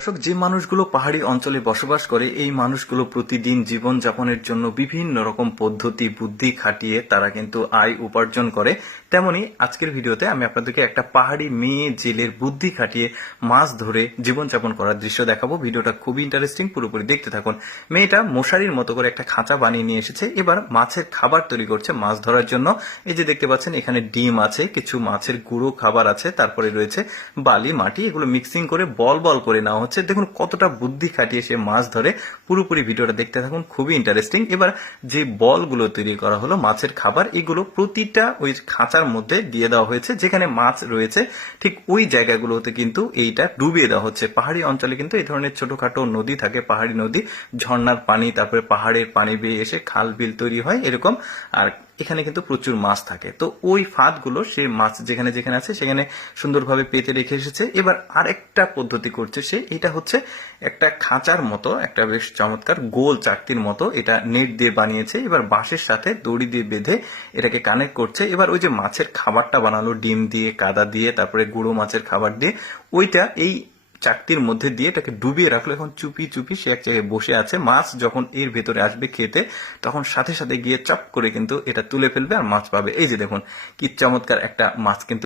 দর্শক, যে মানুষগুলো পাহাড়ি অঞ্চলে বসবাস করে এই মানুষগুলো প্রতিদিন জীবন যাপনের জন্য বিভিন্ন রকম পদ্ধতি বুদ্ধি খাটিয়ে তারা কিন্তু আয় উপার্জন করে। তেমনি আজকের ভিডিওতে আমি আপনাদেরকে একটা পাহাড়ি মেয়ে জেলের বুদ্ধি খাটিয়ে মাছ ধরে জীবন যাপন করার দৃশ্য দেখাবো। ভিডিওটা খুবই ইন্টারেস্টিং, পুরোপুরি দেখতে থাকুন। মেয়েটা মশারির মতো করে একটা খাঁচা বানিয়ে নিয়ে এসেছে, এবার মাছের খাবার তৈরি করছে মাছ ধরার জন্য। এই যে দেখতে পাচ্ছেন এখানে ডিম আছে, কিছু মাছের গুঁড়ো খাবার আছে, তারপরে রয়েছে বালি মাটি, এগুলো মিক্সিং করে বল বল করে নেওয়া হচ্ছে। দেখুন কতটা বুদ্ধি খাটিয়ে সে মাছ ধরে। পুরোপুরি ভিডিওটা দেখতে থাকুন, খুবই ইন্টারেস্টিং। এবার যে বলগুলো তৈরি করা হলো মাছের খাবার, এগুলো প্রতিটা ওই খাঁচার মধ্যে দিয়ে দেওয়া হয়েছে। যেখানে মাছ রয়েছে ঠিক ওই জায়গাগুলোতে কিন্তু এইটা ডুবিয়ে দেওয়া হচ্ছে। পাহাড়ি অঞ্চলে কিন্তু এই ধরনের ছোটখাটো নদী থাকে, পাহাড়ি নদী, ঝর্ণার পানি, তারপরে পাহাড়ের পানি বেয়ে এসে খাল বিল তৈরি হয় এরকম। আর এখানে কিন্তু প্রচুর মাছ থাকে, তো ওই ফাঁদগুলো সে মাছ যেখানে যেখানে আছে সেখানে সুন্দরভাবে পেতে রেখে এসেছে। এবার আরেকটা পদ্ধতি করছে সে, এটা হচ্ছে একটা খাঁচার মতো, একটা বেশ চমৎকার গোল চাকতির মতো, এটা নেট দিয়ে বানিয়েছে। এবার বাঁশের সাথে দড়ি দিয়ে বেঁধে এটাকে কানেক্ট করছে। এবার ওই যে মাছের খাবারটা বানালো ডিম দিয়ে, কাদা দিয়ে, তারপরে গুঁড়ো মাছের খাবার দিয়ে, ওইটা এই চাকতির মধ্যে দিয়ে এটাকে ডুবিয়ে রাখলো। এখন চুপি চুপি সে এক জায়গায় বসে আছে। মাছ যখন এর ভেতরে আসবে খেতে, তখন সাথে সাথে গিয়ে চপ করে কিন্তু এটা তুলে ফেলবে আর মাছ পাবে। এই যে দেখুন কি চমৎকার একটা মাছ কিন্তু